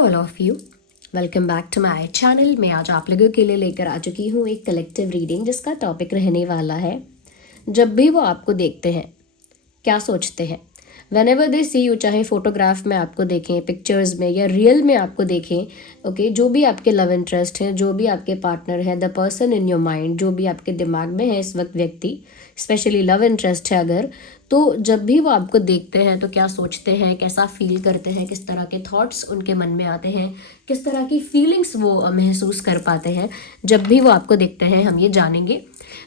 Hello all of you, welcome back to my channel. मैं आज आप लोगों के लिए लेकर आ चुकी हूँ एक कलेक्टिव रीडिंग जिसका टॉपिक रहने वाला है जब भी वो आपको देखते हैं क्या सोचते हैं। Whenever they see you, चाहे फोटोग्राफ में आपको देखें, पिक्चर्स में या रियल में आपको देखें, ओके जो भी आपके लव इंटरेस्ट हैं, जो भी आपके पार्टनर है, the person in your mind, जो भी आपके दिमाग में है इस वक्त व्यक्ति, स्पेशली लव इंटरेस्ट है अगर, तो जब भी वो आपको देखते हैं तो क्या सोचते हैं, कैसा फील करते हैं, किस तरह के थॉट्स उनके मन में आते हैं, किस तरह की फीलिंग्स वो महसूस कर पाते हैं जब भी वो आपको देखते हैं, हम ये जानेंगे।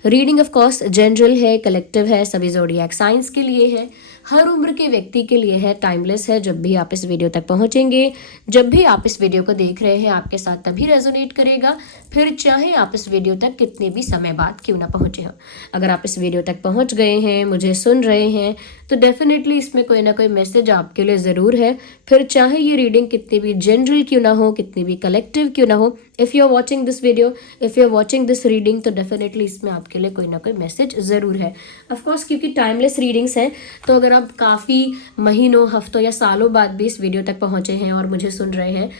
रीडिंग ऑफ कोर्स जनरल है, कलेक्टिव है, सभी ज़ोडिएक साइंस के लिए है, हर उम्र के व्यक्ति के लिए है, टाइमलेस है। जब भी आप इस वीडियो तक पहुंचेंगे, जब भी आप इस वीडियो को देख रहे हैं, आपके साथ तभी रेजोनेट करेगा, फिर चाहे आप इस वीडियो तक कितने भी समय बाद क्यों ना पहुंचे हो। अगर आप इस वीडियो तक पहुंच गए हैं, मुझे सुन रहे हैं, तो डेफिनेटली इसमें कोई ना कोई मैसेज आपके लिए ज़रूर है। फिर चाहे ये रीडिंग कितनी भी जनरल क्यों ना हो, कितनी भी कलेक्टिव क्यों ना हो, if you are watching this video, if you are watching this reading, तो डेफिनेटली इसमें आपके लिए कोई ना कोई मैसेज ज़रूर है। ऑफकोर्स क्योंकि टाइमलेस रीडिंग्स हैं, तो अगर आप काफ़ी महीनों, हफ्तों या सालों बाद भी इस वीडियो तक पहुँचे हैं और मुझे सुन रहे हैं,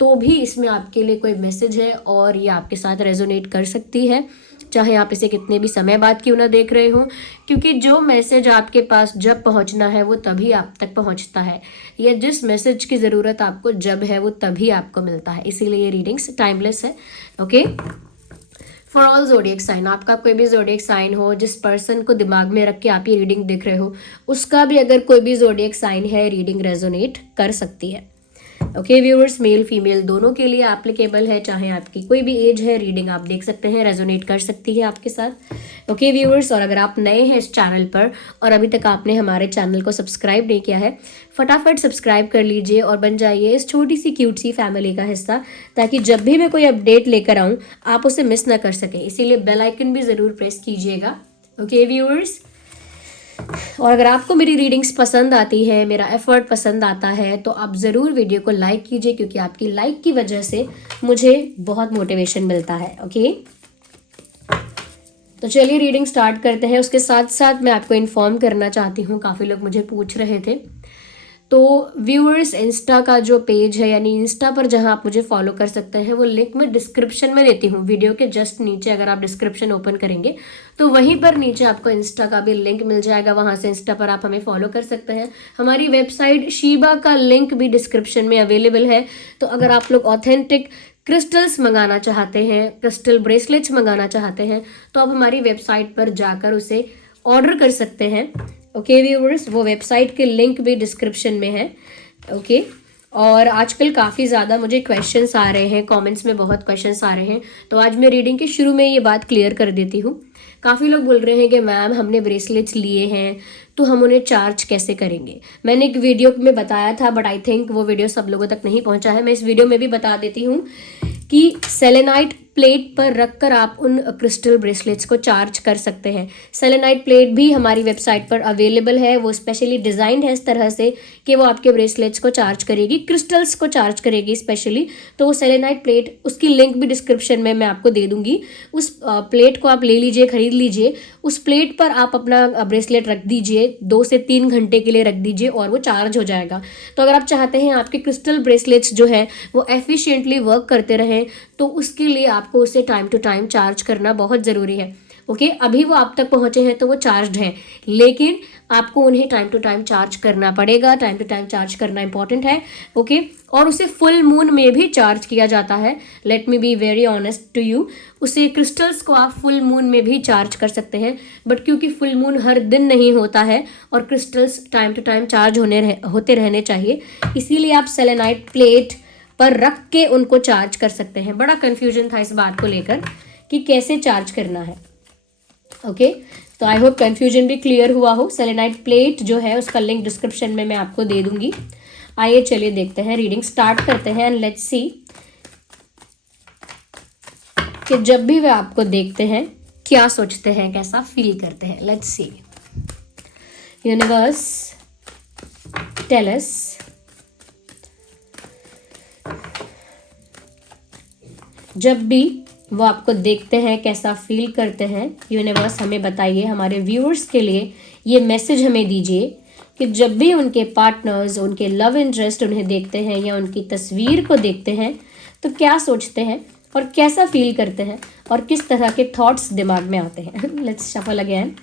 तो भी इसमें आपके लिए कोई मैसेज है और ये आपके साथ रेजोनेट कर सकती है, चाहे आप इसे कितने भी समय बाद क्यों ना देख रहे हो, क्योंकि जो मैसेज आपके पास जब पहुंचना है वो तभी आप तक पहुंचता है, या जिस मैसेज की ज़रूरत आपको जब है वो तभी आपको मिलता है। इसीलिए ये रीडिंग्स टाइमलेस है। ओके, फॉर ऑल जोडिएक साइन, आपका कोई भी जोडिएक साइन हो, जिस पर्सन को दिमाग में रख के आप ये रीडिंग देख रहे हो, उसका भी अगर कोई भी जोडिएक साइन है, रीडिंग रेजोनेट कर सकती है। ओके व्यूअर्स, मेल फीमेल दोनों के लिए एप्लीकेबल है, चाहे आपकी कोई भी एज है, रीडिंग आप देख सकते हैं, रेजोनेट कर सकती है आपके साथ। ओके व्यूअर्स, और अगर आप नए हैं इस चैनल पर और अभी तक आपने हमारे चैनल को सब्सक्राइब नहीं किया है, फटाफट सब्सक्राइब कर लीजिए और बन जाइए इस छोटी सी क्यूट सी फैमिली का हिस्सा, ताकि जब भी मैं कोई अपडेट लेकर आऊँ आप उसे मिस ना कर सकें। इसीलिए बेल आइकन भी ज़रूर प्रेस कीजिएगा। ओके व्यूअर्स, और अगर आपको मेरी रीडिंग्स पसंद आती है, मेरा एफर्ट पसंद आता है, तो आप ज़रूर वीडियो को लाइक कीजिए, क्योंकि आपकी लाइक की वजह से मुझे बहुत मोटिवेशन मिलता है। ओके, तो चलिए रीडिंग स्टार्ट करते हैं। उसके साथ साथ मैं आपको इन्फॉर्म करना चाहती हूँ, काफ़ी लोग मुझे पूछ रहे थे, तो व्यूअर्स इंस्टा का जो पेज है, यानी इंस्टा पर जहां आप मुझे फॉलो कर सकते हैं, वो लिंक मैं डिस्क्रिप्शन में देती हूँ। वीडियो के जस्ट नीचे अगर आप डिस्क्रिप्शन ओपन करेंगे तो वहीं पर नीचे आपको इंस्टा का भी लिंक मिल जाएगा, वहां से इंस्टा पर आप हमें फॉलो कर सकते हैं। हमारी वेबसाइट शीबा का लिंक भी डिस्क्रिप्शन में अवेलेबल है। तो अगर आप लोग ऑथेंटिक क्रिस्टल्स मंगाना चाहते हैं, क्रिस्टल ब्रेसलेट्स मंगाना चाहते हैं, तो आप हमारी वेबसाइट पर जाकर उसे ऑर्डर कर सकते हैं। ओके व्यूअर्स, वो वेबसाइट के लिंक भी डिस्क्रिप्शन में है। ओके, और आजकल काफ़ी ज़्यादा मुझे क्वेश्चंस आ रहे हैं, कमेंट्स में बहुत क्वेश्चंस आ रहे हैं, तो आज मैं रीडिंग के शुरू में ये बात क्लियर कर देती हूँ। काफ़ी लोग बोल रहे हैं कि मैम हमने ब्रेसलेट्स लिए हैं तो हम उन्हें चार्ज कैसे करेंगे। मैंने एक वीडियो में बताया था, बट आई थिंक वो वीडियो सब लोगों तक नहीं पहुंचा है। मैं इस वीडियो में भी बता देती हूँ कि सेलेनाइट प्लेट पर रखकर आप उन क्रिस्टल ब्रेसलेट्स को चार्ज कर सकते हैं। सेलेनाइट प्लेट भी हमारी वेबसाइट पर अवेलेबल है, वो स्पेशली डिज़ाइंड है इस तरह से कि वो आपके ब्रेसलेट्स को चार्ज करेगी, क्रिस्टल्स को चार्ज करेगी स्पेशली। तो वो सेलेनाइट प्लेट, उसकी लिंक भी डिस्क्रिप्शन में मैं आपको दे दूंगी। उस प्लेट को आप ले लीजिए, खरीद लीजिए। उस प्लेट पर आप अपना ब्रेसलेट रख दीजिए, 2 से 3 घंटे के लिए रख दीजिए और वो चार्ज हो जाएगा। तो अगर आप चाहते हैं आपके क्रिस्टल ब्रेसलेट्स जो है वो एफिशिएंटली वर्क करते रहें, तो उसके लिए आपको उसे टाइम टू टाइम चार्ज करना बहुत ज़रूरी है। ओके, अभी वो आप तक पहुंचे हैं तो वो चार्ज हैं, लेकिन आपको उन्हें टाइम टू टाइम चार्ज करना पड़ेगा। टाइम टू टाइम चार्ज करना इंपॉर्टेंट है। ओके, और उसे फुल मून में भी चार्ज किया जाता है। Let me be very honest to you, उसे क्रिस्टल्स को आप फुल मून में भी चार्ज कर सकते हैं, बट क्योंकि फुल मून हर दिन नहीं होता है और crystals time to time charge होते रहने चाहिए, इसीलिए आप सेलेनाइट प्लेट पर रख के उनको चार्ज कर सकते हैं। बड़ा कंफ्यूजन था इस बात को लेकर कि कैसे चार्ज करना है। ओके, तो आई होप कंफ्यूजन भी क्लियर हुआ हो। सेलेनाइट प्लेट जो है उसका लिंक डिस्क्रिप्शन में मैं आपको दे दूंगी। आइए चलिए देखते हैं, रीडिंग स्टार्ट करते हैं एंड लेट्स सी कि जब भी वे आपको देखते हैं क्या सोचते हैं, कैसा फील करते हैं। Let's see, universe tell us जब भी वो आपको देखते हैं कैसा फील करते हैं। यूनिवर्स हमें बताइए, हमारे व्यूअर्स के लिए ये मैसेज हमें दीजिए कि जब भी उनके पार्टनर्स, उनके लव इंटरेस्ट उन्हें देखते हैं या उनकी तस्वीर को देखते हैं तो क्या सोचते हैं और कैसा फील करते हैं और किस तरह के थॉट्स दिमाग में आते हैं। Let's shuffle again.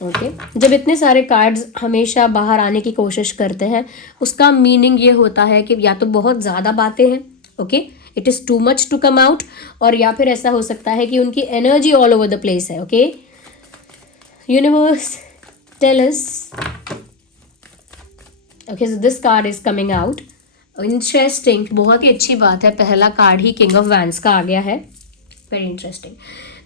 ओके, जब इतने सारे कार्ड्स हमेशा बाहर आने की कोशिश करते हैं उसका मीनिंग ये होता है कि या तो बहुत ज़्यादा बातें हैं, okay, it is too much to come out, और या फिर ऐसा हो सकता है कि उनकी energy all over the place है। Okay, universe tell us. Okay, so this card is coming out. Interesting, बहुत ही अच्छी बात है, पहला कार्ड ही किंग ऑफ वैंड्स का आ गया है। Very interesting,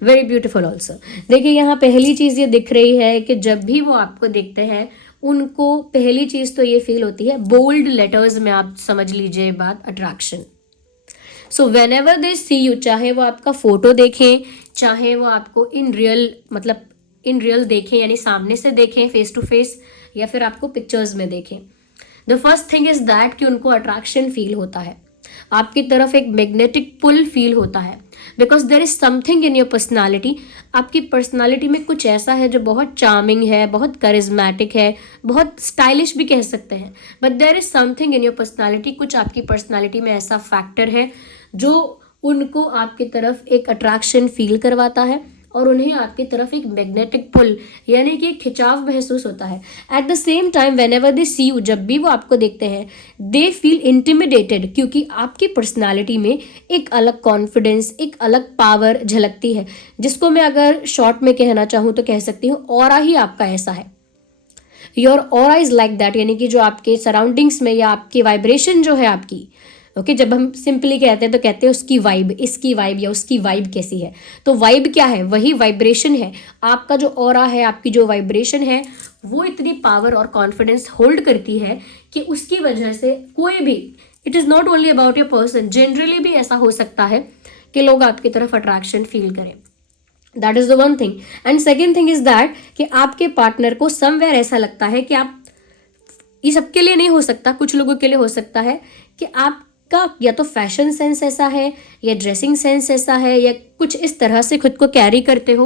very beautiful also. देखिए यहाँ पहली चीज़ ये दिख रही है कि जब भी वो आपको देखते हैं उनको पहली चीज़ तो ये फील होती है, बोल्ड लेटर्स में आप समझ लीजिए बात, attraction. So whenever they see you, चाहे वो आपका फोटो देखें, चाहे वो आपको इन रियल देखें यानी सामने से देखें फेस टू फेस, या फिर आपको पिक्चर्स में देखें, the first thing is that कि उनको अट्रैक्शन फील होता है, आपकी तरफ एक मैग्नेटिक पुल फील होता है, because there is something in your personality. आपकी पर्सनैलिटी में कुछ ऐसा है जो बहुत चार्मिंग है, बहुत करिज्मेटिक है, बहुत स्टाइलिश भी कह सकते हैं, but there is something in your personality, कुछ आपकी पर्सनैलिटी में ऐसा फैक्टर है जो उनको आपकी तरफ एक अट्रैक्शन फील करवाता है और उन्हें आपकी तरफ एक मैग्नेटिक पुल यानी कि खिंचाव महसूस होता है। At the same time whenever they see you, जब भी वो आपको देखते हैं दे फील इंटिमिडेटेड, क्योंकि आपकी पर्सनालिटी में एक अलग कॉन्फिडेंस, एक अलग पावर झलकती है, जिसको मैं अगर शॉर्ट में कहना चाहूँ तो कह सकती हूँ ऑरा ही आपका ऐसा है। Your aura is like that, यानी कि जो आपके सराउंडिंग्स में या आपकी वाइब्रेशन जो है आपकी, ओके, जब हम सिंपली कहते हैं तो कहते हैं उसकी वाइब, इसकी वाइब या उसकी वाइब कैसी है, तो वाइब क्या है, वही वाइब्रेशन है। आपका जो ऑरा है, आपकी जो वाइब्रेशन है, वो इतनी पावर और कॉन्फिडेंस होल्ड करती है कि उसकी वजह से कोई भी, it is not only about your person, generally भी ऐसा हो सकता है कि लोग आपकी तरफ अट्रैक्शन फील करें। That is the one thing. And second thing is that कि आपके पार्टनर को समवेयर ऐसा लगता है कि आप, ये सबके लिए नहीं हो सकता, कुछ लोगों के लिए हो सकता है कि आपका या तो फैशन सेंस ऐसा है या ड्रेसिंग सेंस ऐसा है या कुछ इस तरह से खुद को कैरी करते हो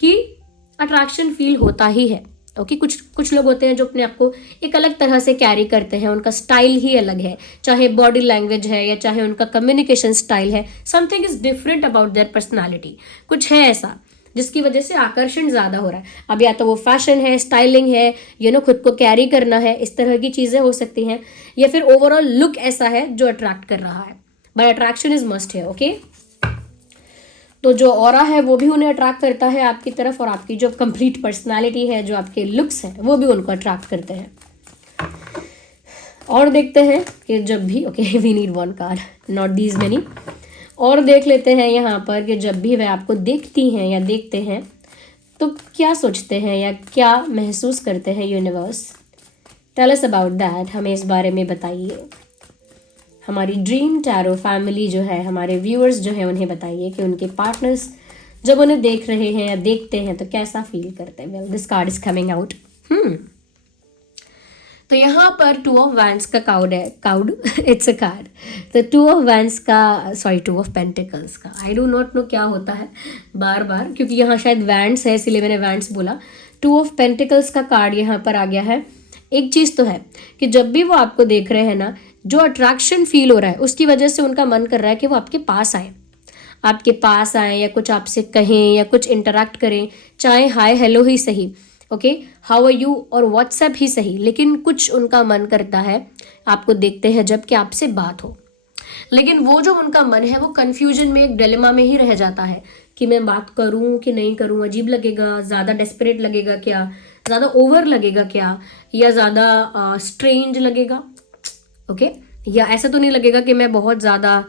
कि अट्रैक्शन फील होता ही है। ओके, कुछ लोग होते हैं जो अपने आप को एक अलग तरह से कैरी करते हैं, उनका स्टाइल ही अलग है, चाहे बॉडी लैंग्वेज है या चाहे उनका कम्युनिकेशन स्टाइल है, something is different about their personality, कुछ है ऐसा जिसकी वजह से आकर्षण ज़्यादा हो रहा है। अब या तो वो फैशन है, स्टाइलिंग है, खुद को कैरी करना है, इस तरह की चीज़ें हो सकती हैं, या फिर ओवरऑल लुक ऐसा है जो अट्रैक्ट कर रहा है, बट अट्रैक्शन इज मस्ट है। ओके, तो जो ऑरा है वो भी उन्हें अट्रैक्ट करता है आपकी तरफ, और आपकी जो कंप्लीट पर्सनालिटी है, जो आपके लुक्स हैं, वो भी उनको अट्रैक्ट करते हैं। और देखते हैं कि जब भी, okay, we need one card, not these many, और देख लेते हैं यहाँ पर कि जब भी वह आपको देखती हैं या देखते हैं तो क्या सोचते हैं या क्या महसूस करते हैं। Universe tell us about that, हमें इस बारे में बताइए। हमारी ड्रीम टैरो फैमिली जो है, हमारे व्यूअर्स जो है, उन्हें बताइए कि उनके पार्टनर्स जब उन्हें देख रहे हैं या देखते हैं तो कैसा फील करते हैं। Well, this card is coming out. तो यहाँ पर टू ऑफ वैंड्स का इट्स अ कार्ड। तो टू ऑफ पेंटिकल्स का, आई डू नॉट नो क्या होता है बार बार, क्योंकि यहाँ शायद वैंड्स है इसीलिए मैंने वैंड्स बोला। टू ऑफ पेंटिकल्स का कार्ड यहाँ पर आ गया है। एक चीज़ तो है कि जब भी वो आपको देख रहे हैं ना, जो अट्रैक्शन फील हो रहा है उसकी वजह से उनका मन कर रहा है कि वो आपके पास आए या कुछ आपसे कहें या कुछ इंटरेक्ट करें, चाहे हाय हेलो ही सही, ओके, हाउ आर यू और व्हाट्सएप ही सही, लेकिन कुछ उनका मन करता है आपको देखते हैं जब कि आपसे बात हो, लेकिन वो जो उनका मन है वो कन्फ्यूजन में, एक डिलेमा में ही रह जाता है कि मैं बात करूं कि नहीं करूं, अजीब लगेगा, ज़्यादा डेस्परेट लगेगा क्या, ज़्यादा ओवर लगेगा क्या, या ज़्यादा स्ट्रेंज लगेगा, ओके, या ऐसा तो नहीं लगेगा कि मैं बहुत ज़्यादा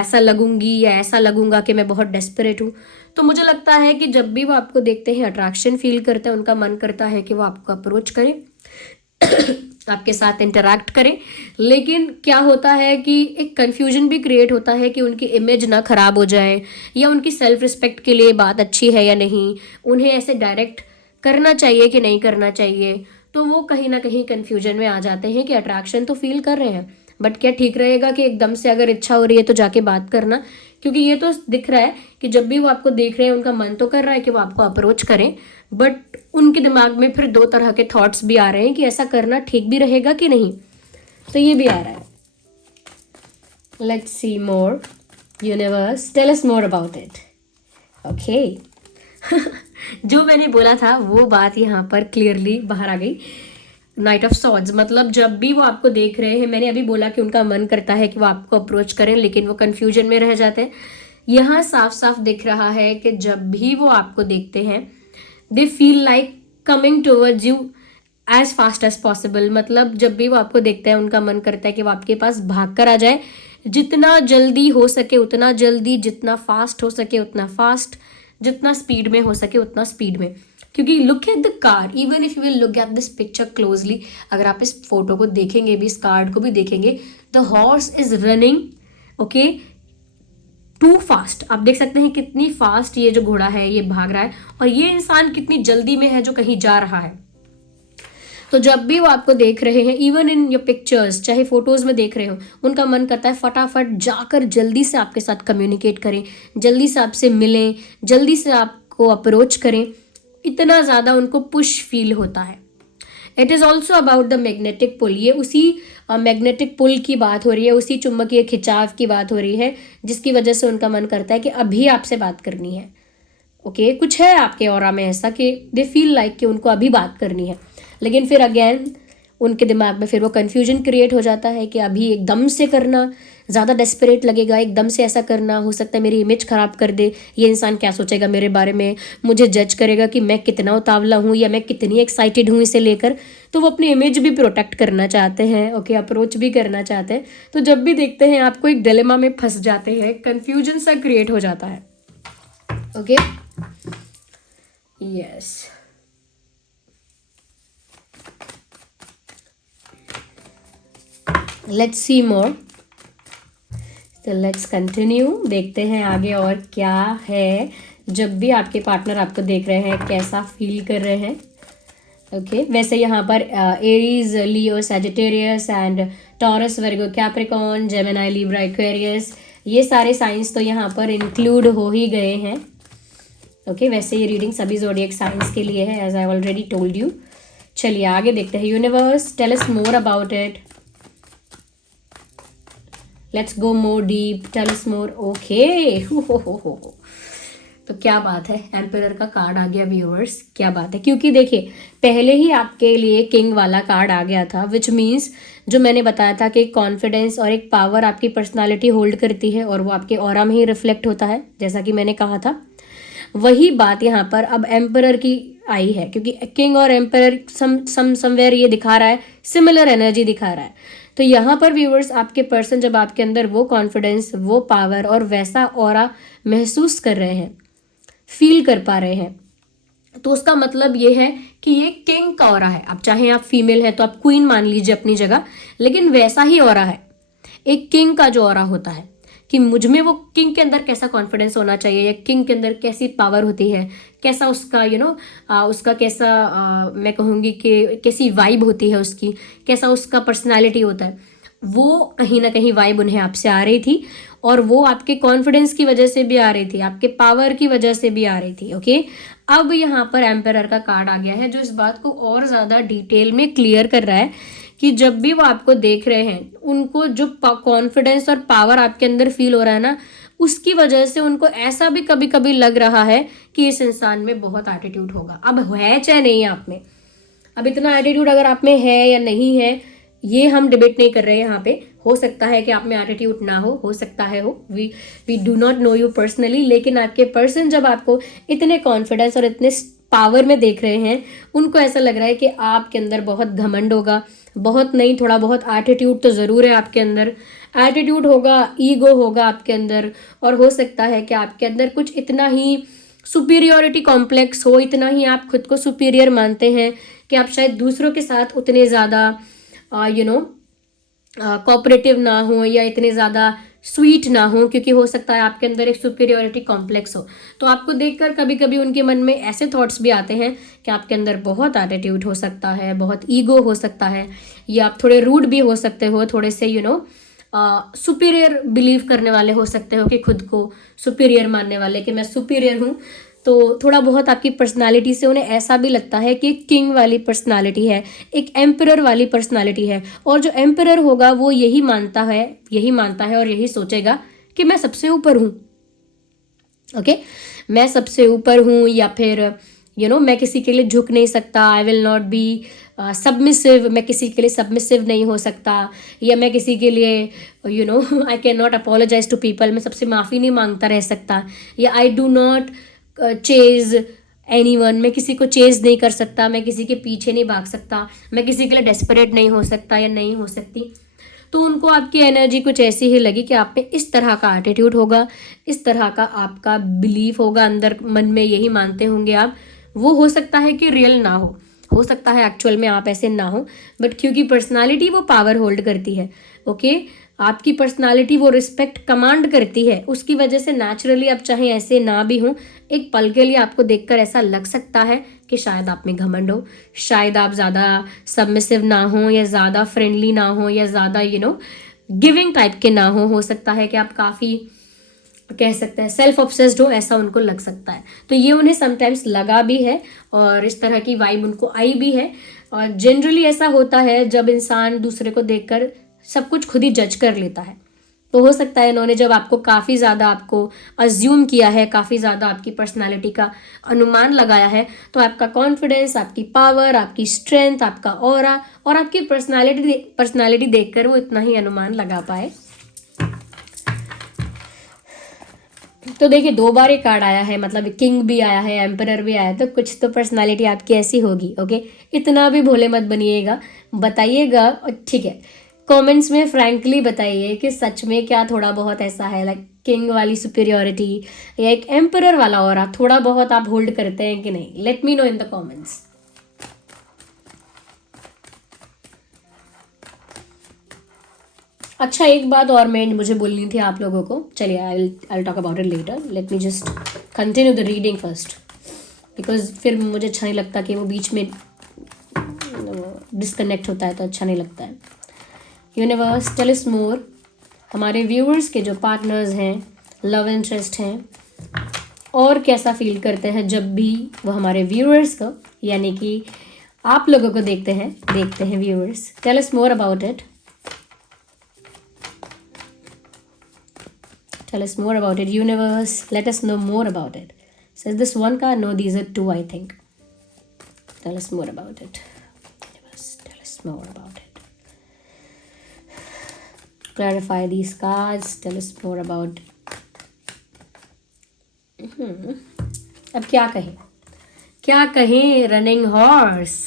ऐसा लगूंगी या ऐसा लगूंगा कि मैं बहुत डेस्परेट हूँ। तो मुझे लगता है कि जब भी वो आपको देखते हैं अट्रैक्शन फील करते हैं, उनका मन करता है कि वो आपको अप्रोच करें आपके साथ इंटरैक्ट करें, लेकिन क्या होता है कि एक कन्फ्यूजन भी क्रिएट होता है कि उनकी इमेज ना खराब हो जाए या उनकी सेल्फ रिस्पेक्ट के लिए बात अच्छी है या नहीं, उन्हें ऐसे डायरेक्ट करना चाहिए कि नहीं करना चाहिए, तो वो कहीं ना कहीं कन्फ्यूजन में आ जाते हैं कि अट्रैक्शन तो फील कर रहे हैं, बट क्या ठीक रहेगा कि एकदम से अगर इच्छा हो रही है तो जाके बात करना, क्योंकि ये तो दिख रहा है कि जब भी वो आपको देख रहे हैं उनका मन तो कर रहा है कि वो आपको अप्रोच करें, बट उनके दिमाग में फिर 2 तरह के थॉट्स भी आ रहे हैं कि ऐसा करना ठीक भी रहेगा कि नहीं, तो ये भी आ रहा है। Let's see more, universe tell us more about it. Okay जो मैंने बोला था वो बात यहाँ पर क्लियरली बाहर आ गई। नाइट ऑफ सॉर्ड्स मतलब जब भी वो आपको देख रहे हैं, मैंने अभी बोला कि उनका मन करता है कि वो आपको अप्रोच करें लेकिन वो कंफ्यूजन में रह जाते हैं। यहाँ साफ साफ दिख रहा है कि जब भी वो आपको देखते हैं they feel like coming towards you as fast as possible. मतलब जब भी वो आपको देखते हैं उनका मन करता है कि वो आपके पास भाग कर आ जाए, जितना जल्दी हो सके उतना जल्दी, जितना फास्ट हो सके उतना फास्ट, जितना स्पीड में हो सके उतना स्पीड में। क्योंकि look at the car, even if you will look at this picture closely, अगर आप इस फोटो को देखेंगे भी, इस कार्ड को भी देखेंगे, the horse is running okay too fast. आप देख सकते हैं कितनी फास्ट ये जो घोड़ा है ये भाग रहा है, और ये इंसान कितनी जल्दी में है जो कहीं जा रहा है। तो जब भी वो आपको देख रहे हैं, इवन इन योर पिक्चर्स, चाहे फोटोज में देख रहे हो, उनका मन करता है फटाफट जाकर जल्दी से आपके साथ कम्युनिकेट करें, जल्दी से आपसे मिलें, जल्दी से आपको अप्रोच करें। इतना ज़्यादा उनको पुश फील होता है। It is also about the magnetic pull. ये उसी मैग्नेटिक पुल की बात हो रही है, उसी चुंबकीय खिंचाव की बात हो रही है जिसकी वजह से उनका मन करता है कि अभी आपसे बात करनी है। ओके कुछ है आपके ऑरा में ऐसा कि दे फील लाइक कि उनको अभी बात करनी है, लेकिन फिर अगेन उनके दिमाग में फिर वो कन्फ्यूजन क्रिएट हो जाता है कि अभी एकदम से करना ज़्यादा डेस्परेट लगेगा, एकदम से ऐसा करना हो सकता है मेरी इमेज ख़राब कर दे, ये इंसान क्या सोचेगा मेरे बारे में, मुझे जज करेगा कि मैं कितना उतावला हूँ या मैं कितनी एक्साइटेड हूँ इसे लेकर। तो वो अपनी इमेज भी प्रोटेक्ट करना चाहते हैं, ओके अप्रोच भी करना चाहते हैं। तो जब भी देखते हैं आपको एक डिलेमा में फंस जाते हैं, कन्फ्यूजन सा क्रिएट हो जाता है। ओके यस लेट्स सी मोर, तो लेट्स कंटिन्यू, देखते हैं आगे और क्या है। जब भी आपके पार्टनर आपको देख रहे हैं कैसा फील कर रहे हैं। ओके वैसे यहाँ पर Aries, Leo, Sagittarius and taurus, Virgo, Capricorn, Gemini, Libra, Aquarius, ये सारे साइंस तो यहाँ पर इंक्लूड हो ही गए हैं। ओके वैसे ये रीडिंग सभी ज़ोडिएक साइंस के लिए है, as I already told you. चलिए आगे देखते हैं। Universe tell us more about it, let's go more deep, tell us more. Okay हो तो क्या बात है, एम्परर का कार्ड आ गया व्यूअर्स, क्या बात है। क्योंकि देखिए पहले ही आपके लिए किंग वाला कार्ड आ गया था, विच मीन्स जो मैंने बताया था कि कॉन्फिडेंस और एक पावर आपकी पर्सनालिटी होल्ड करती है और वो आपके ऑरा में ही रिफ्लेक्ट होता है, जैसा कि मैंने कहा था। वही बात यहाँ पर अब एम्परर की आई है, क्योंकि किंग और एम्परर समवेयर ये दिखा रहा है, सिमिलर एनर्जी दिखा रहा है। तो यहाँ पर व्यूअर्स आपके पर्सन जब आपके अंदर वो कॉन्फिडेंस, वो पावर और वैसा ऑरा महसूस कर रहे हैं, फील कर पा रहे हैं, तो उसका मतलब ये है कि ये किंग का ऑरा है। अब चाहे आप फीमेल है तो आप क्वीन मान लीजिए अपनी जगह, लेकिन वैसा ही ऑरा है एक किंग का जो ऑरा होता है, कि मुझ में वो किंग के अंदर कैसा कॉन्फिडेंस होना चाहिए, या किंग के अंदर कैसी पावर होती है, कैसा उसका उसका कैसा मैं कहूँगी कि कैसी वाइब होती है उसकी, कैसा उसका पर्सनालिटी होता है, वो कहीं ना कहीं वाइब उन्हें आपसे आ रही थी, और वो आपके कॉन्फिडेंस की वजह से भी आ रही थी, आपके पावर की वजह से भी आ रही थी। ओके अब यहाँ पर एम्परर का कार्ड आ गया है, जो इस बात को और ज़्यादा डिटेल में क्लियर कर रहा है कि जब भी वो आपको देख रहे हैं, उनको जो कॉन्फिडेंस और पावर आपके अंदर फील हो रहा है ना, उसकी वजह से उनको ऐसा भी कभी कभी लग रहा है कि इस इंसान में बहुत एटीट्यूड होगा। अब है चाहे नहीं आप में, अब इतना एटीट्यूड अगर आप में है या नहीं है, ये हम डिबेट नहीं कर रहे हैं यहाँ पे। हो सकता है कि आप में एटीट्यूड ना हो सकता है हो, we do not know you personally, लेकिन आपके पर्सन जब आपको इतने कॉन्फिडेंस और इतने पावर में देख रहे हैं, उनको ऐसा लग रहा है कि आपके अंदर बहुत घमंड होगा, बहुत नहीं थोड़ा बहुत एटीट्यूड तो ज़रूर है आपके अंदर, एटीट्यूड होगा, ईगो होगा आपके अंदर, और हो सकता है कि आपके अंदर कुछ इतना ही सुपीरियोरिटी कॉम्प्लेक्स हो, इतना ही आप खुद को सुपीरियर मानते हैं कि आप शायद दूसरों के साथ उतने ज़्यादा कोऑपरेटिव ना हो या इतने ज़्यादा स्वीट ना हो, क्योंकि हो सकता है आपके अंदर एक सुपीरियोरिटी कॉम्प्लेक्स हो। तो आपको देखकर कभी कभी उनके मन में ऐसे थॉट्स भी आते हैं कि आपके अंदर बहुत एटीट्यूड हो सकता है, बहुत ईगो हो सकता है, या आप थोड़े रूड भी हो सकते हो, थोड़े से सुपीरियर बिलीव करने वाले हो सकते हो, कि खुद को सुपीरियर मानने वाले कि मैं सुपीरियर हूँ। तो थोड़ा बहुत आपकी पर्सनालिटी से उन्हें ऐसा भी लगता है कि एक किंग वाली पर्सनालिटी है, एक एम्परर वाली पर्सनालिटी है, और जो एम्परर होगा वो यही मानता है और यही सोचेगा कि मैं सबसे ऊपर हूँ। ओके, मैं सबसे ऊपर हूँ, या फिर मैं किसी के लिए झुक नहीं सकता, आई विल नॉट बी सबमिसिव, मैं किसी के लिए सबमिसिव नहीं हो सकता, या मैं किसी के लिए I can not apologise to people, मैं सबसे माफ़ी नहीं मांगता रह सकता, या I do not chase anyone, मैं किसी को चेज नहीं कर सकता, मैं किसी के पीछे नहीं भाग सकता, मैं किसी के लिए डेस्परेट नहीं हो सकता या नहीं हो सकती। तो उनको आपकी एनर्जी कुछ ऐसी ही लगी कि आप पे इस तरह का एटीट्यूड होगा, इस तरह का आपका बिलीफ होगा, अंदर मन में यही मानते होंगे आप। वो हो सकता है कि रियल ना हो सकता है एक्चुअल में आप ऐसे ना हो, बट क्योंकि पर्सनालिटी वो पावर होल्ड करती है, ओके, आपकी पर्सनालिटी वो रिस्पेक्ट कमांड करती है, उसकी वजह से नेचुरली आप चाहे ऐसे ना भी हो, एक पल के लिए आपको देखकर ऐसा लग सकता है कि शायद आप में घमंड हो, शायद आप ज़्यादा सबमिसिव ना हो, या ज़्यादा फ्रेंडली ना हो, या ज़्यादा गिविंग टाइप के ना हो सकता है कि आप काफ़ी कह सकते हैं सेल्फ ऑब्सेस्ड हो, ऐसा उनको लग सकता है। तो ये उन्हें समटाइम्स लगा भी है और इस तरह की वाइब उनको आई भी है। और जनरली ऐसा होता है जब इंसान दूसरे को देखकर सब कुछ खुद ही जज कर लेता है, तो हो सकता है इन्होंने जब आपको काफ़ी ज़्यादा आपको अज्यूम किया है, काफ़ी ज़्यादा आपकी पर्सनालिटी का अनुमान लगाया है, तो आपका कॉन्फिडेंस, आपकी पावर, आपकी स्ट्रेंथ, आपका ऑरा और आपकी पर्सनालिटी देखकर वो इतना ही अनुमान लगा पाए। तो देखिए 2 बार ये कार्ड आया है, मतलब किंग भी आया है, एम्परर भी आया है, तो कुछ तो पर्सनालिटी आपकी ऐसी होगी। ओके, इतना भी भोले मत बनिएगा, बताइएगा, ठीक है, कमेंट्स में फ्रैंकली बताइए कि सच में क्या थोड़ा बहुत ऐसा है, लाइक किंग वाली सुपीरियोरिटी या एक एम्परर वाला ऑरा थोड़ा बहुत आप होल्ड करते हैं कि नहीं। Let me know in the comments. अच्छा, एक बात और मुझे बोलनी थी आप लोगों को, चलिए I will talk about it later, let me just continue the reading first, because फिर मुझे अच्छा नहीं लगता कि वो बीच में डिस्कनेक्ट होता है, तो अच्छा नहीं लगता है। यूनिवर्स टेल अस मोर, हमारे व्यूअर्स के जो पार्टनर्स हैं, लव इंटरेस्ट हैं, और कैसा फील करते हैं जब भी वो हमारे व्यूअर्स को, यानी कि आप लोगों को देखते हैं viewers. Tell us more about it, tell us more about it, universe, let us know more about it. Says this one card, no, these are 2, I think. Tell us more about it, universe, tell us more about it. Clarify these cards, tell us more about अब क्या कहें running horse.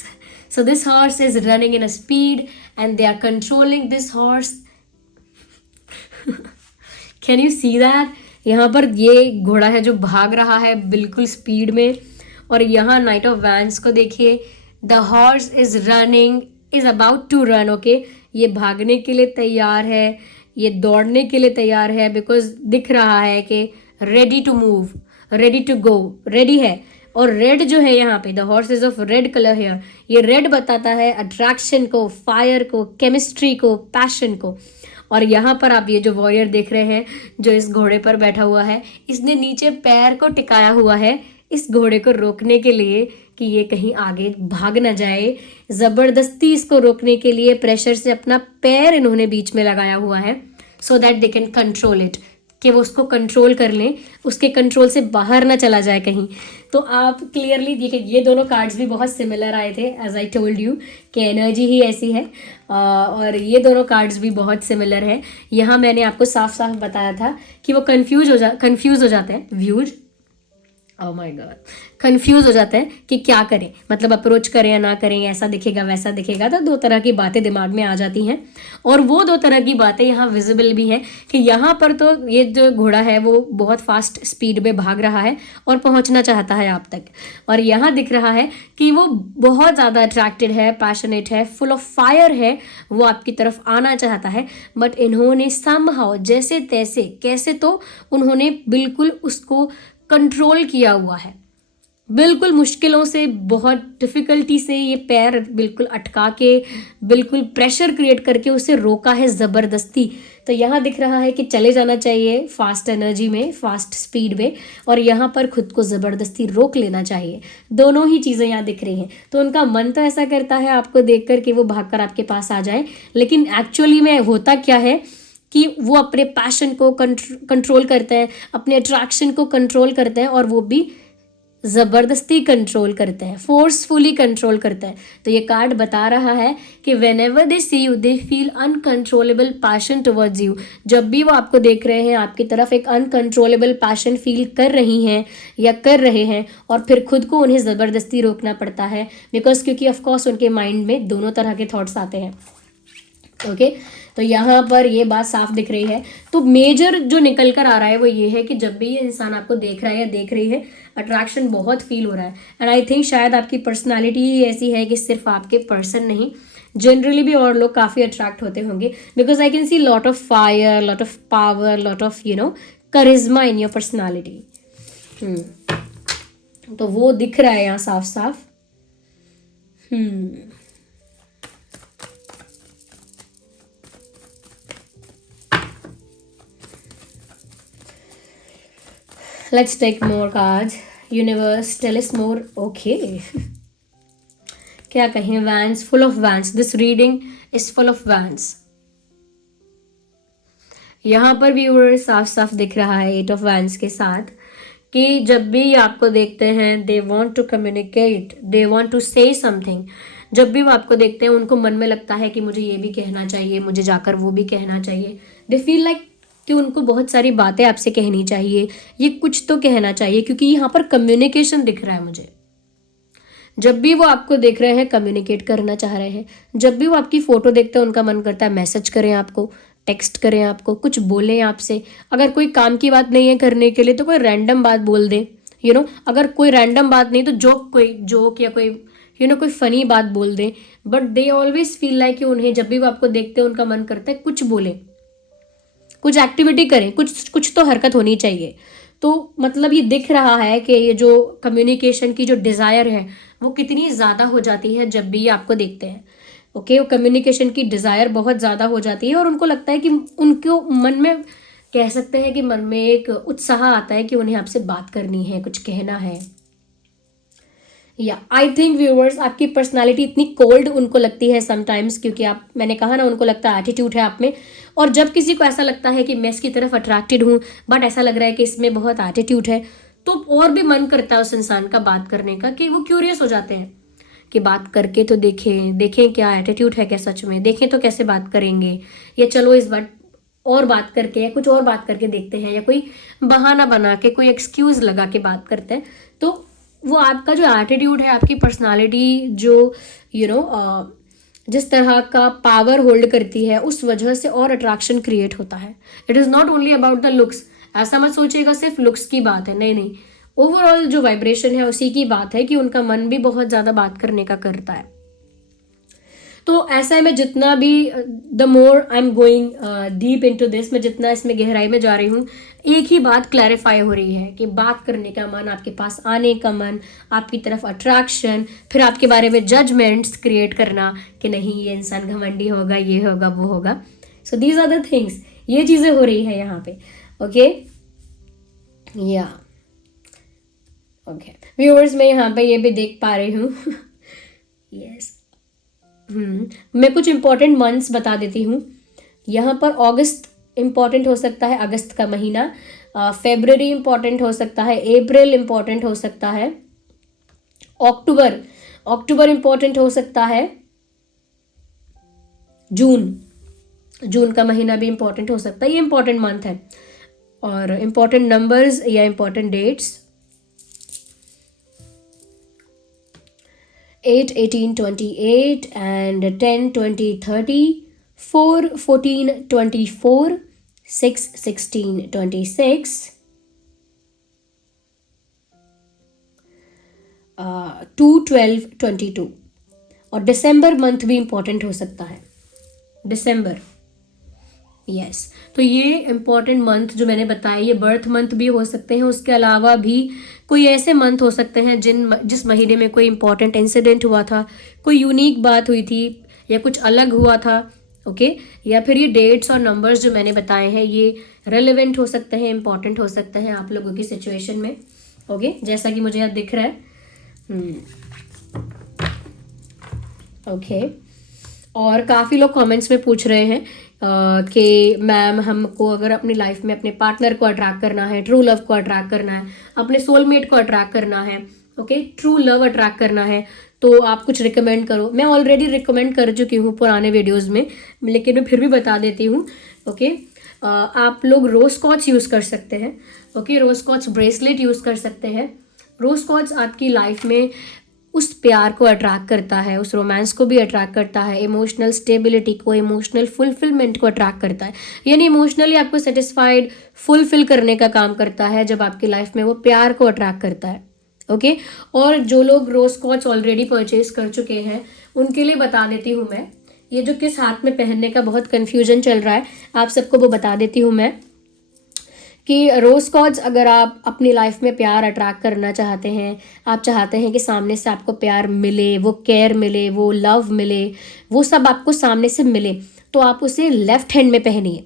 So this horse is running in a speed and they are controlling this horse. Can you see that? यहाँ पर ये घोड़ा है जो भाग रहा है बिल्कुल स्पीड में, और यहाँ नाइट ऑफ वैंड्स को देखिए, the horse is running, is about to run. Okay, ये भागने के लिए तैयार है, ये दौड़ने के लिए तैयार है, बिकॉज दिख रहा है कि ready to move, ready to go, ready है। और रेड जो है यहाँ पे, the horse is of red colour hair, ये रेड बताता है अट्रैक्शन को, फायर को, केमिस्ट्री को, पैशन को। और यहाँ पर आप ये जो वॉरियर देख रहे हैं जो इस घोड़े पर बैठा हुआ है, इसने नीचे पैर को टिकाया हुआ है इस घोड़े को रोकने के लिए कि ये कहीं आगे भाग ना जाए। ज़बरदस्ती इसको रोकने के लिए प्रेशर से अपना पैर इन्होंने बीच में लगाया हुआ है, so that they can control it, कि वो उसको कंट्रोल कर लें, उसके कंट्रोल से बाहर ना चला जाए कहीं। तो आप क्लियरली देखिए, ये दोनों कार्ड्स भी बहुत सिमिलर आए थे, एज आई टोल्ड यू कि एनर्जी ही ऐसी है, और ये दोनों कार्ड्स भी बहुत सिमिलर है। यहाँ मैंने आपको साफ साफ बताया था कि वो कंफ्यूज हो जाते हैं, ओह माय गॉड, कंफ्यूज हो जाते हैं कि क्या करें, मतलब अप्रोच करें या ना करें, ऐसा दिखेगा वैसा दिखेगा। तो 2 तरह की बातें दिमाग में आ जाती हैं, और वो 2 तरह की बातें यहाँ विजिबल भी हैं कि यहाँ पर तो ये जो घोड़ा है वो बहुत फास्ट स्पीड में भाग रहा है और पहुँचना चाहता है आप तक, और यहाँ दिख रहा है कि वो बहुत ज़्यादा अट्रैक्टेड है, पैशनेट है, फुल ऑफ फायर है, वो आपकी तरफ आना चाहता है। बट इन्होंने समहाउ जैसे तैसे कैसे तो उन्होंने बिल्कुल उसको कंट्रोल किया हुआ है, बिल्कुल मुश्किलों से, बहुत डिफ़िकल्टी से ये पैर बिल्कुल अटका के, बिल्कुल प्रेशर क्रिएट करके उसे रोका है ज़बरदस्ती तो यहाँ दिख रहा है कि चले जाना चाहिए फास्ट एनर्जी में, फास्ट स्पीड में, और यहाँ पर खुद को ज़बरदस्ती रोक लेना चाहिए। दोनों ही चीज़ें यहाँ दिख रही हैं। तो उनका मन तो ऐसा करता है आपको देखकर कि वो भागकर आपके पास आ जाए, लेकिन एक्चुअली में होता क्या है कि वो अपने पैशन को कंट्रोल करते हैं, अपने अट्रैक्शन को कंट्रोल करते हैं, और वो भी ज़बरदस्ती कंट्रोल करते हैं, फोर्सफुली कंट्रोल करते हैं। तो ये कार्ड बता रहा है कि whenever they see you they feel uncontrollable passion towards you. जब भी वो आपको देख रहे हैं, आपकी तरफ एक अनकंट्रोलेबल पैशन फील कर रही हैं या कर रहे हैं, और फिर खुद को उन्हें ज़बरदस्ती रोकना पड़ता है, बिकॉज क्योंकि ऑफकोर्स उनके माइंड में दोनों तरह के थॉट्स आते हैं। ओके तो यहाँ पर ये बात साफ दिख रही है। तो मेजर जो निकल कर आ रहा है वो ये है कि जब भी ये इंसान आपको देख रहा है या देख रही है, अट्रैक्शन बहुत फील हो रहा है। एंड आई थिंक शायद आपकी पर्सनालिटी ही ऐसी है कि सिर्फ आपके पर्सन नहीं, जनरली भी और लोग काफ़ी अट्रैक्ट होते होंगे, because I can see lot of fire, lot of power, lot of करिश्मा इन योर पर्सनैलिटी। तो वो दिख रहा है यहाँ साफ साफ। Let's take more cards. Universe, tell us more. Okay. क्या कहें? Wands, full of wands. This reading is full of wands. यहाँ पर व्यूअर साफ साफ दिख रहा है एट ऑफ wands के साथ कि जब भी आपको देखते हैं they want to communicate, they want to say something. जब भी वो आपको देखते हैं उनको मन में लगता है कि मुझे ये भी कहना चाहिए, मुझे जाकर वो भी कहना चाहिए। They feel like कि उनको बहुत सारी बातें आपसे कहनी चाहिए, ये कुछ तो कहना चाहिए, क्योंकि यहाँ पर कम्युनिकेशन दिख रहा है मुझे। जब भी वो आपको देख रहे हैं कम्युनिकेट करना चाह रहे हैं। जब भी वो आपकी फ़ोटो देखते हैं उनका मन करता है मैसेज करें आपको, टेक्स्ट करें आपको, कुछ बोलें आपसे। अगर कोई काम की बात नहीं है करने के लिए तो कोई रैंडम बात बोल दें। अगर कोई रैंडम बात नहीं तो कोई जोक या कोई कोई फनी बात बोल दें। But they always feel like कि उन्हें जब भी वो आपको देखते हैं उनका मन करता है कुछ बोलें, कुछ एक्टिविटी करें, कुछ तो हरकत होनी चाहिए। तो मतलब ये दिख रहा है कि ये जो कम्युनिकेशन की जो डिज़ायर है वो कितनी ज़्यादा हो जाती है जब भी ये आपको देखते हैं। ओके वो कम्युनिकेशन की डिज़ायर बहुत ज़्यादा हो जाती है और उनको लगता है कि उनको मन में, कह सकते हैं कि मन में एक उत्साह आता है कि उन्हें आपसे बात करनी है, कुछ कहना है। या आई थिंक व्यूअर्स आपकी पर्सनालिटी इतनी कोल्ड उनको लगती है समटाइम्स, क्योंकि मैंने कहा ना उनको लगता है एटीट्यूड है आप में। और जब किसी को ऐसा लगता है कि मैं इसकी तरफ अट्रैक्टेड हूँ बट ऐसा लग रहा है कि इसमें बहुत एटीट्यूड है, तो और भी मन करता है उस इंसान का बात करने का, कि वो क्यूरियस हो जाते हैं कि बात करके तो देखें क्या एटीट्यूड है क्या सच में, देखें तो कैसे बात करेंगे, या चलो इस बार और बात करके या कुछ और बात करके देखते हैं, या कोई बहाना बना के कोई एक्सक्यूज़ लगा के बात करते हैं। तो वो आपका जो एटीट्यूड है, आपकी पर्सनालिटी जो जिस तरह का पावर होल्ड करती है, उस वजह से और अट्रैक्शन क्रिएट होता है। It is not only about the looks. ऐसा मत सोचिएगा सिर्फ लुक्स की बात है, नहीं, ओवरऑल जो वाइब्रेशन है उसी की बात है कि उनका मन भी बहुत ज़्यादा बात करने का करता है। तो ऐसा है, मैं जितना भी the more I am going deep into this, मैं जितना इसमें गहराई में जा रही हूँ, एक ही बात क्लैरिफाई हो रही है कि बात करने का मन, आपके पास आने का मन, आपकी तरफ अट्रैक्शन, फिर आपके बारे में जजमेंट्स क्रिएट करना कि नहीं ये इंसान घमंडी होगा, ये होगा, वो होगा। So these are the things, ये चीज़ें हो रही है यहाँ पे। ओके या ओके व्यूअर्स, मैं यहाँ पे ये भी देख पा रही हूँ यस मैं कुछ इंपॉर्टेंट मंथ्स बता देती हूँ। यहाँ पर अगस्त इम्पॉर्टेंट हो सकता है, अगस्त का महीना, फरवरी इम्पॉर्टेंट हो सकता है, अप्रैल इम्पॉर्टेंट हो सकता है, अक्टूबर इम्पॉर्टेंट हो सकता है, जून का महीना भी इम्पॉर्टेंट हो सकता है। ये इम्पॉर्टेंट मंथ है। और इम्पॉर्टेंट नंबर्स या इम्पॉर्टेंट डेट्स 8, 18, 28 and 10, 20, 30, 4, 14, 24, 6, 16, 26, 2, 12, 22। और दिसंबर मंथ भी इम्पॉर्टेंट हो सकता है, दिसंबर। यस तो ये इम्पॉर्टेंट मंथ जो मैंने बताया ये बर्थ मंथ भी हो सकते हैं। उसके अलावा भी कोई ऐसे मंथ हो सकते हैं जिस महीने में कोई इम्पॉर्टेंट इंसिडेंट हुआ था, कोई यूनिक बात हुई थी या कुछ अलग हुआ था, ओके। या फिर ये डेट्स और नंबर्स जो मैंने बताए हैं ये रेलेवेंट हो सकते हैं, इंपॉर्टेंट हो सकते हैं आप लोगों की सिचुएशन में। ओके, जैसा कि मुझे यहाँ दिख रहा है। ओके। और काफ़ी लोग कमेंट्स में पूछ रहे हैं कि मैम हमको अगर अपनी लाइफ में अपने पार्टनर को अट्रैक्ट करना है, ट्रू लव को अट्रैक्ट करना है, अपने सोलमेट को अट्रैक्ट करना है, ओके, ट्रू लव अट्रैक्ट करना है, तो आप कुछ रिकमेंड करो। मैं ऑलरेडी रिकमेंड कर चुकी हूँ पुराने वीडियोस में, लेकिन मैं फिर भी बता देती हूँ। ओके, आप लोग रोज कॉच यूज़ कर सकते हैं। ओके, रोज कॉच ब्रेसलेट यूज़ कर सकते हैं। रोज कॉच आपकी लाइफ में उस प्यार को अट्रैक्ट करता है, उस रोमांस को भी अट्रैक्ट करता है, इमोशनल स्टेबिलिटी को, इमोशनल फुलफिलमेंट को अट्रैक्ट करता है। यानी इमोशनली आपको सेटिस्फाइड, फुलफिल करने का काम करता है जब आपकी लाइफ में वो प्यार को अट्रैक्ट करता है। ओके, और जो लोग रोज कॉच ऑलरेडी परचेज कर चुके हैं उनके लिए बता देती हूँ मैं, ये जो किस हाथ में पहनने का बहुत कन्फ्यूजन चल रहा है, आप सबको वो बता देती हूँ मैं कि रोज कॉच अगर आप अपनी लाइफ में प्यार अट्रैक्ट करना चाहते हैं, आप चाहते हैं कि सामने से आपको प्यार मिले, वो केयर मिले, वो लव मिले, वो सब आपको सामने से मिले, तो आप उसे लेफ्ट हैंड में पहनिए।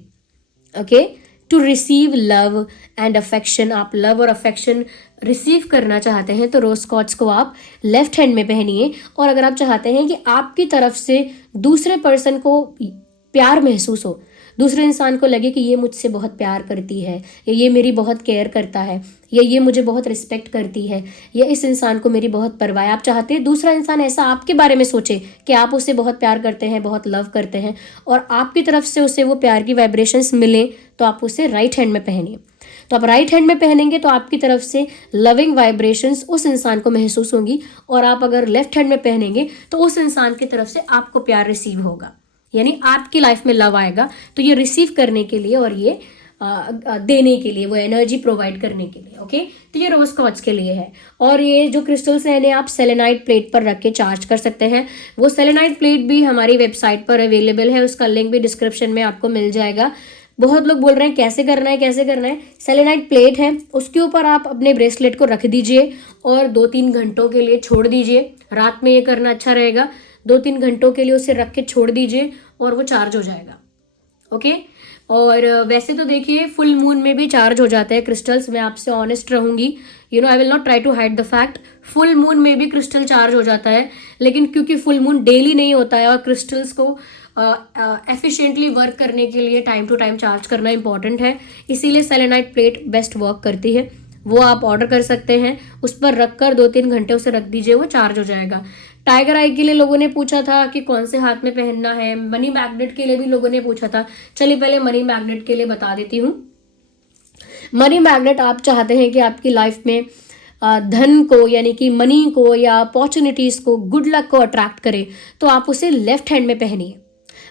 Okay, to receive love and affection, आप लव और अफेक्शन रिसीव करना चाहते हैं तो रोज कॉच को आप लेफ्ट हैंड में पहनिए। और अगर आप चाहते हैं कि आपकी तरफ से दूसरे पर्सन को प्यार महसूस हो, दूसरे इंसान को लगे कि ये मुझसे बहुत प्यार करती है, या ये मेरी बहुत केयर करता है, या ये मुझे बहुत रिस्पेक्ट करती है, या इस इंसान को मेरी बहुत परवाह है, आप चाहते हैं दूसरा इंसान ऐसा आपके बारे में सोचे कि आप उसे बहुत प्यार करते हैं, बहुत लव करते हैं, और आपकी तरफ से उसे वो प्यार की वाइब्रेशंस मिले, तो आप उसे राइट हैंड में पहनिए। तो आप राइट हैंड में पहनेंगे तो आपकी तरफ से लविंग वाइब्रेशंस उस इंसान को महसूस होंगी, और आप अगर लेफ्ट हैंड में पहनेंगे तो उस इंसान की तरफ से आपको प्यार रिसीव होगा, यानी आपकी लाइफ में लव आएगा। तो ये रिसीव करने के लिए और ये देने के लिए, वो एनर्जी प्रोवाइड करने के लिए। ओके, तो ये रोज कॉच के लिए है। और ये जो क्रिस्टल्स हैं इन्हें आप सेलेनाइट प्लेट पर रख के चार्ज कर सकते हैं। वो सेलेनाइट प्लेट भी हमारी वेबसाइट पर अवेलेबल है, उसका लिंक भी डिस्क्रिप्शन में आपको मिल जाएगा। बहुत लोग बोल रहे हैं कैसे करना है, कैसे करना है। सेलेनाइट प्लेट है, उसके ऊपर आप अपने ब्रेसलेट को रख दीजिए और 2-3 घंटों के लिए छोड़ दीजिए। रात में ये करना अच्छा रहेगा, 2-3 घंटों के लिए उसे रख के छोड़ दीजिए और वो चार्ज हो जाएगा। ओके, और वैसे तो देखिए फुल मून में भी चार्ज हो जाते हैं क्रिस्टल्स, मैं आपसे ऑनेस्ट रहूंगी, I will not try to hide the fact, full moon में भी क्रिस्टल चार्ज हो जाता है। लेकिन क्योंकि फुल मून डेली नहीं होता है और क्रिस्टल्स को एफिशिएंटली वर्क करने के लिए टाइम टू टाइम चार्ज करना इंपॉर्टेंट है, इसीलिए सेलेनाइट प्लेट बेस्ट वर्क करती है। वो आप ऑर्डर कर सकते हैं, उस पर रखकर 2-3 घंटे उसे रख दीजिए, वो चार्ज हो जाएगा। टाइगर आई के लिए लोगों ने पूछा था कि कौन से हाथ में पहनना है, मनी मैग्नेट के लिए भी लोगों ने पूछा था। चलिए पहले मनी मैग्नेट के लिए बता देती हूँ। मनी मैग्नेट आप चाहते हैं कि आपकी लाइफ में धन को, यानी कि मनी को या अपॉर्चुनिटीज को, गुड लक को अट्रैक्ट करे, तो आप उसे लेफ्ट हैंड में पहनिए।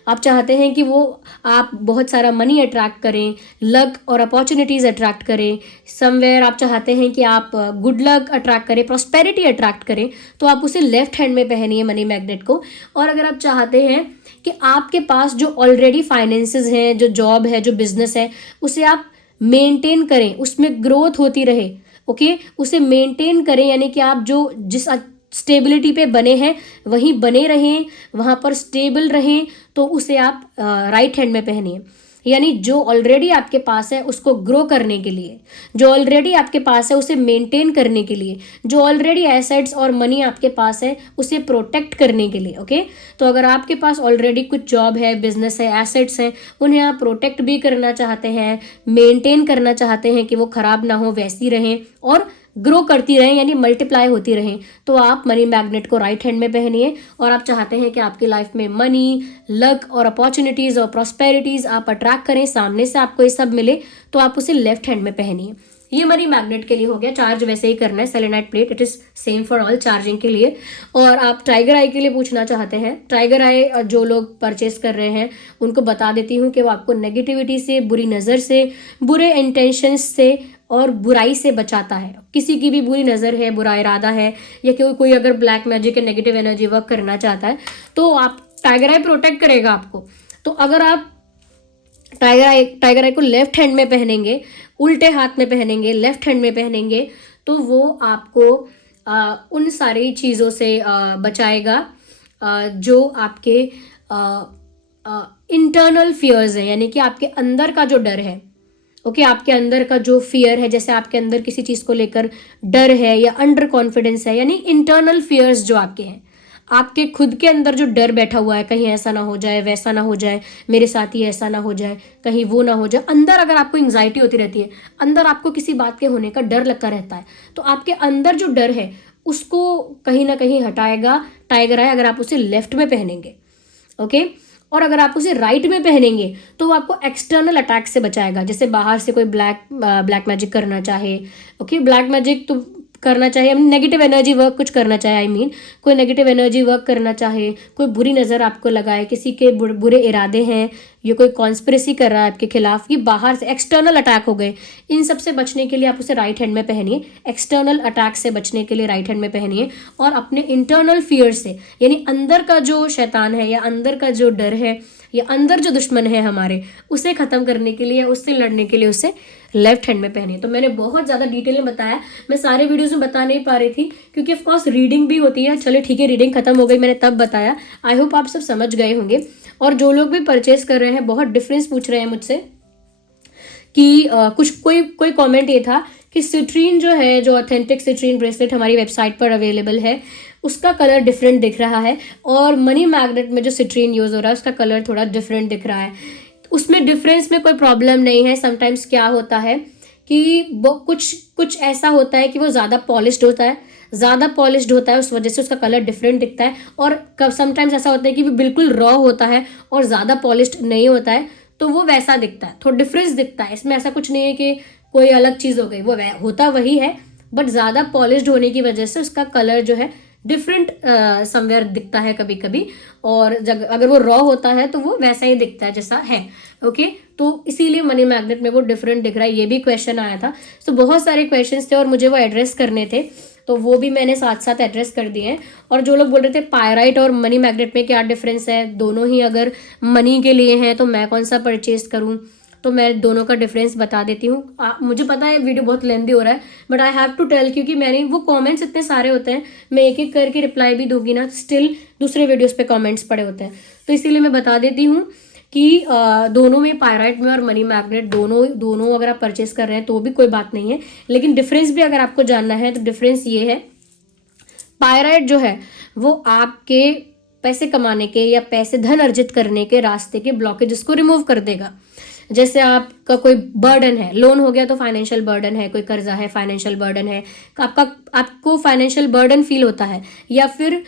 आप चाहते हैं कि वो आप बहुत सारा मनी अट्रैक्ट करें, लक और अपॉर्चुनिटीज़ अट्रैक्ट करें, समवेयर आप चाहते हैं कि आप गुड लक अट्रैक्ट करें, प्रॉस्पेरिटी अट्रैक्ट करें, तो आप उसे लेफ्ट हैंड में पहनिए मनी मैग्नेट को। और अगर आप चाहते हैं कि आपके पास जो ऑलरेडी फाइनेंसेस हैं, जो जॉब है, जो बिजनेस है, उसे आप मेंटेन करें, उसमें ग्रोथ होती रहे, ओके, उसे मेंटेन करें, यानी कि आप जो जिस स्टेबिलिटी पे बने हैं वहीं बने रहें, वहाँ पर स्टेबल रहें, तो उसे आप राइट हैंड में पहनिए। यानी जो ऑलरेडी आपके पास है उसको ग्रो करने के लिए, जो ऑलरेडी आपके पास है उसे मेंटेन करने के लिए, जो ऑलरेडी एसेट्स और मनी आपके पास है उसे प्रोटेक्ट करने के लिए। ओके, तो अगर आपके पास ऑलरेडी कुछ जॉब है, बिजनेस है, एसेट्स हैं, उन्हें आप प्रोटेक्ट भी करना चाहते हैं, मेंटेन करना चाहते हैं कि वो खराब ना हो, वैसी रहें और ग्रो करती रहें, यानी मल्टीप्लाई होती रहें, तो आप मनी मैग्नेट को राइट हैंड में पहनिए। और आप चाहते हैं कि आपकी लाइफ में मनी, लक और अपॉर्चुनिटीज़ और प्रॉस्पेरिटीज़ आप अट्रैक्ट करें, सामने से आपको ये सब मिले, तो आप उसे लेफ्ट हैंड में पहनिए। ये मनी मैग्नेट के लिए हो गया। चार्ज वैसे ही करना है, selenite plate, it is same for all charging के लिए। और आप टाइगर आई के लिए पूछना चाहते हैं, टाइगर आई जो लोग परचेस कर रहे हैं उनको बता देती हूँ कि वो आपको नेगेटिविटी से, बुरी नज़र से, बुरे इंटेंशंस से और बुराई से बचाता है। किसी की भी बुरी नज़र है, बुरा इरादा है, या कोई अगर ब्लैक मैजिक या नेगेटिव एनर्जी वर्क करना चाहता है तो आप टाइगर आई प्रोटेक्ट करेगा आपको। तो अगर आप टाइगर आई को लेफ्ट हैंड में पहनेंगे, उल्टे हाथ में पहनेंगे, लेफ्ट हैंड में पहनेंगे, तो वो आपको उन सारी चीज़ों से बचाएगा जो आपके इंटरनल फियर्स है, यानी कि आपके अंदर का जो डर है, ओके आपके अंदर का जो फियर है, जैसे आपके अंदर किसी चीज को लेकर डर है या अंडर कॉन्फिडेंस है, यानी इंटरनल फियर्स जो आपके हैं, आपके खुद के अंदर जो डर बैठा हुआ है, कहीं ऐसा ना हो जाए, वैसा ना हो जाए, मेरे साथ ही ऐसा ना हो जाए, कहीं वो ना हो जाए, अंदर अगर आपको एंग्जाइटी होती रहती है, अंदर आपको किसी बात के होने का डर लगता रहता है, तो आपके अंदर जो डर है उसको कहीं ना कहीं हटाएगा टाइगर आई, अगर आप उसे लेफ्ट में पहनेंगे, ओके। और अगर आप उसे राइट में पहनेंगे तो वो आपको एक्सटर्नल अटैक से बचाएगा, जैसे बाहर से कोई ब्लैक मैजिक करना चाहे, ओके ब्लैक मैजिक तो करना चाहे, नेगेटिव एनर्जी वर्क कुछ करना चाहे, आई मीन कोई नेगेटिव एनर्जी वर्क करना चाहे, कोई बुरी नज़र आपको लगाए, किसी के बुरे इरादे हैं, ये कोई कॉन्स्पिरेसी कर रहा है आपके खिलाफ, ये बाहर से एक्सटर्नल अटैक हो गए, इन सब से बचने के लिए आप उसे राइट हैंड में पहनिए, एक्सटर्नल अटैक से बचने के लिए राइट हैंड में पहनिए, और अपने इंटरनल फियर से, यानी अंदर का जो शैतान है या अंदर का जो डर है या अंदर जो दुश्मन है हमारे, उसे खत्म करने के लिए, उससे लड़ने के लिए उसे लेफ्ट हैंड में पहने। तो मैंने बहुत ज़्यादा डिटेल में बताया, मैं सारे वीडियोस में बता नहीं पा रही थी क्योंकि ऑफ कोर्स रीडिंग भी होती है। चलो ठीक है, रीडिंग खत्म हो गई, मैंने तब बताया। आई होप आप सब समझ गए होंगे। और जो लोग भी परचेस कर रहे हैं, बहुत डिफरेंस पूछ रहे हैं मुझसे कि कुछ कोई कॉमेंट ये था कि सिट्रीन जो है, जो ऑथेंटिक सिट्रीन ब्रेसलेट हमारी वेबसाइट पर अवेलेबल है, उसका कलर डिफरेंट दिख रहा है, और मनी मैग्नेट में जो सिट्रीन यूज़ हो रहा है उसका कलर थोड़ा डिफरेंट दिख रहा है। उसमें डिफरेंस में कोई प्रॉब्लम नहीं है। समटाइम्स क्या होता है कि वो कुछ ऐसा होता है कि वो ज़्यादा पॉलिश्ड होता है, उस वजह से उसका कलर डिफरेंट दिखता है। और समटाइम्स ऐसा होता है कि वो बिल्कुल रॉ होता है और ज़्यादा पॉलिश्ड नहीं होता है, तो वो वैसा दिखता है, थोड़ा डिफरेंस दिखता है। इसमें ऐसा कुछ नहीं है कि कोई अलग चीज़ हो गई, वो होता वही है, बट ज़्यादा पॉलिश्ड होने की वजह से उसका कलर जो है डिफरेंट समवेयर दिखता है कभी कभी, और अगर वो रॉ होता है तो वो वैसा ही दिखता है जैसा है, ओके। तो इसीलिए मनी मैग्नेट में वो डिफरेंट दिख रहा है। ये भी क्वेश्चन आया था, तो बहुत सारे क्वेश्चंस थे और मुझे वो एड्रेस करने थे, तो वो भी मैंने साथ साथ एड्रेस कर दिए हैं। और जो लोग बोल रहे थे पायराइट और मनी मैग्नेट में क्या डिफरेंस है, दोनों ही अगर मनी के लिए हैं तो मैं कौन सा परचेज करूं, तो मैं दोनों का डिफरेंस बता देती हूँ। मुझे पता है वीडियो बहुत लेंदी हो रहा है, but I have to tell, क्योंकि मैंने वो कमेंट्स इतने सारे होते हैं, मैं एक एक करके रिप्लाई भी दूंगी ना, स्टिल दूसरे वीडियोस पे कमेंट्स पड़े होते हैं, तो इसीलिए मैं बता देती हूँ कि दोनों में, पायराइट में और मनी मैग्नेट दोनों अगर आप परचेस कर रहे हैं तो भी कोई बात नहीं है। लेकिन डिफरेंस भी अगर आपको जानना है तो डिफरेंस ये है, पायराइट जो है वो आपके पैसे कमाने के या पैसे धन अर्जित करने के रास्ते के ब्लॉकेजेस को रिमूव कर देगा। जैसे आपका कोई बर्डन है, लोन हो गया तो फाइनेंशियल बर्डन है, कोई कर्जा है फाइनेंशियल बर्डन है, आपको फाइनेंशियल बर्डन फील होता है, या फिर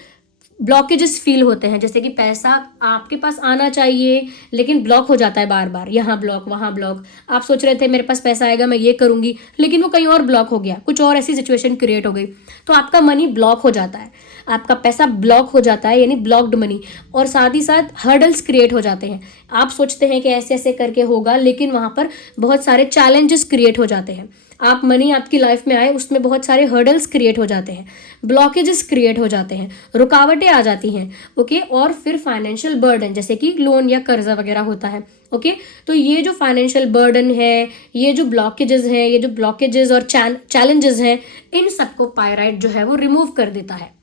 ब्लॉकेजेस फील होते हैं, जैसे कि पैसा आपके पास आना चाहिए लेकिन ब्लॉक हो जाता है बार बार, यहाँ ब्लॉक वहाँ ब्लॉक। आप सोच रहे थे मेरे पास पैसा आएगा, मैं ये करूंगी, लेकिन वो कहीं और ब्लॉक हो गया, कुछ और ऐसी सिचुएशन क्रिएट हो गई, तो आपका मनी ब्लॉक हो जाता है, आपका पैसा ब्लॉक हो जाता है, यानी ब्लॉक्ड मनी। और साथ ही साथ हर्डल्स क्रिएट हो जाते हैं। आप सोचते हैं कि ऐसे ऐसे करके होगा, लेकिन वहाँ पर बहुत सारे चैलेंजेस क्रिएट हो जाते हैं। आप मनी आपकी लाइफ में आए, उसमें बहुत सारे हर्डल्स क्रिएट हो जाते हैं, ब्लॉकेजेस क्रिएट हो जाते हैं, रुकावटें आ जाती हैं, ओके। और फिर फाइनेंशियल बर्डन, जैसे कि लोन या कर्जा वगैरह होता है, ओके। तो ये जो फाइनेंशियल बर्डन है, ये जो ब्लॉकेजेस हैं, ये जो ब्लॉकेजेस और चैलेंजेस हैं, इन सबको पायराइट जो है वो रिमूव कर देता है।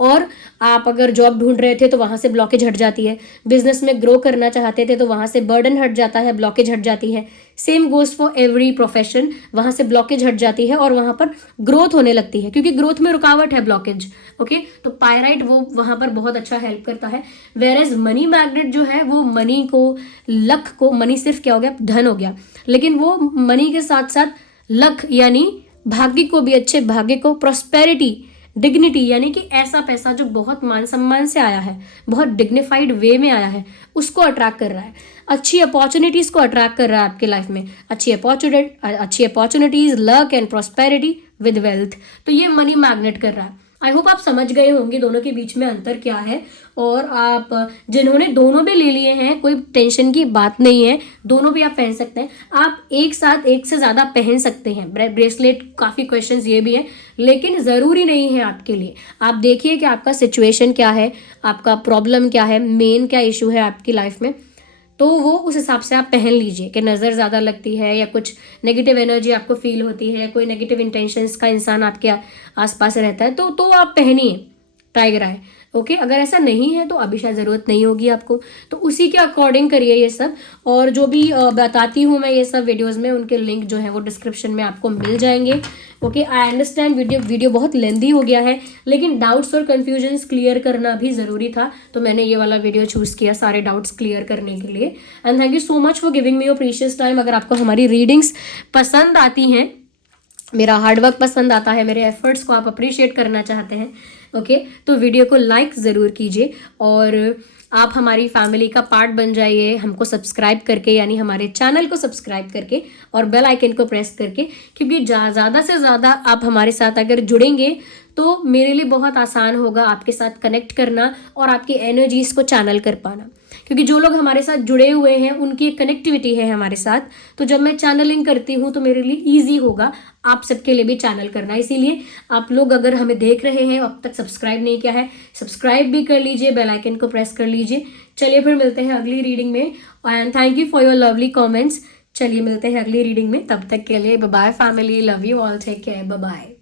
और आप अगर जॉब ढूंढ रहे थे तो वहाँ से ब्लॉकेज हट जाती है, बिजनेस में ग्रो करना चाहते थे तो वहाँ से बर्डन हट जाता है, ब्लॉकेज हट जाती है। Same goes for every profession, वहाँ से ब्लॉकेज हट जाती है और वहाँ पर ग्रोथ होने लगती है, क्योंकि ग्रोथ में रुकावट है, ब्लॉकेज, ओके। तो पायराइट वो वहाँ पर बहुत अच्छा हेल्प करता है। वेयर एज मनी मैग्नेट जो है वो मनी को, लक को, मनी सिर्फ क्या हो गया, धन हो गया, लेकिन वो मनी के साथ साथ लक यानी भाग्य को भी, अच्छे भाग्य को, प्रॉस्पेरिटी, डिग्निटी, यानी कि ऐसा पैसा जो बहुत मान सम्मान से आया है, बहुत डिग्निफाइड वे में आया है, उसको अट्रैक्ट कर रहा है। अच्छी अपॉर्चुनिटीज को अट्रैक्ट कर रहा है आपके लाइफ में, अच्छी opportunities, luck and prosperity with wealth. तो ये मनी मैग्नेट कर रहा है। आई होप आप समझ गए होंगे दोनों के बीच में अंतर क्या है। और आप जिन्होंने दोनों भी ले लिए हैं, कोई टेंशन की बात नहीं है, दोनों भी आप पहन सकते हैं। आप एक साथ एक से ज़्यादा पहन सकते हैं ब्रेसलेट। काफ़ी क्वेश्चंस ये भी हैं, लेकिन ज़रूरी नहीं है आपके लिए। आप देखिए कि आपका सिचुएशन क्या है, आपका प्रॉब्लम क्या है, मेन क्या इशू है आपकी लाइफ में, तो वो उस हिसाब से आप पहन लीजिए। कि नज़र ज़्यादा लगती है या कुछ नेगेटिव एनर्जी आपको फील होती है, कोई नेगेटिव इंटेंशंस का इंसान आपके आसपास रहता है, तो आप पहनिए टाइगर आई। ओके अगर ऐसा नहीं है तो अभी शायद ज़रूरत नहीं होगी आपको, तो उसी के अकॉर्डिंग करिए ये सब। और जो भी बताती हूँ मैं ये सब वीडियोस में, उनके लिंक जो है वो डिस्क्रिप्शन में आपको मिल जाएंगे। ओके आई अंडरस्टैंड वीडियो बहुत लेंदी हो गया है, लेकिन डाउट्स और कन्फ्यूजन्स क्लियर करना भी ज़रूरी था, तो मैंने ये वाला वीडियो चूज़ किया सारे डाउट्स क्लियर करने के लिए। And thank you so much for giving me your precious time. अगर आपको हमारी रीडिंग्स पसंद आती हैं, मेरा हार्डवर्क पसंद आता है, मेरे एफर्ट्स को आप अप्रिशिएट करना चाहते हैं, ओके तो वीडियो को लाइक ज़रूर कीजिए और आप हमारी फैमिली का पार्ट बन जाइए हमको सब्सक्राइब करके, यानी हमारे चैनल को सब्सक्राइब करके और बेल आइकन को प्रेस करके, क्योंकि ज़्यादा से ज़्यादा आप हमारे साथ अगर जुड़ेंगे तो मेरे लिए बहुत आसान होगा आपके साथ कनेक्ट करना और आपकी एनर्जीज़ को चैनल कर पाना, क्योंकि जो लोग हमारे साथ जुड़े हुए हैं उनकी एक कनेक्टिविटी है हमारे साथ। तो जब मैं चैनलिंग करती हूँ तो मेरे लिए ईजी होगा आप सबके लिए भी चैनल करना। इसीलिए आप लोग अगर हमें देख रहे हैं अब तक सब्सक्राइब नहीं किया है, सब्सक्राइब भी कर लीजिए, बेल आइकन को प्रेस कर लीजिए। चलिए फिर मिलते हैं अगली रीडिंग में, and thank you for your lovely comments. चलिए मिलते हैं अगली रीडिंग में, तब तक के लिए bye bye family, love you all, take care, bye bye.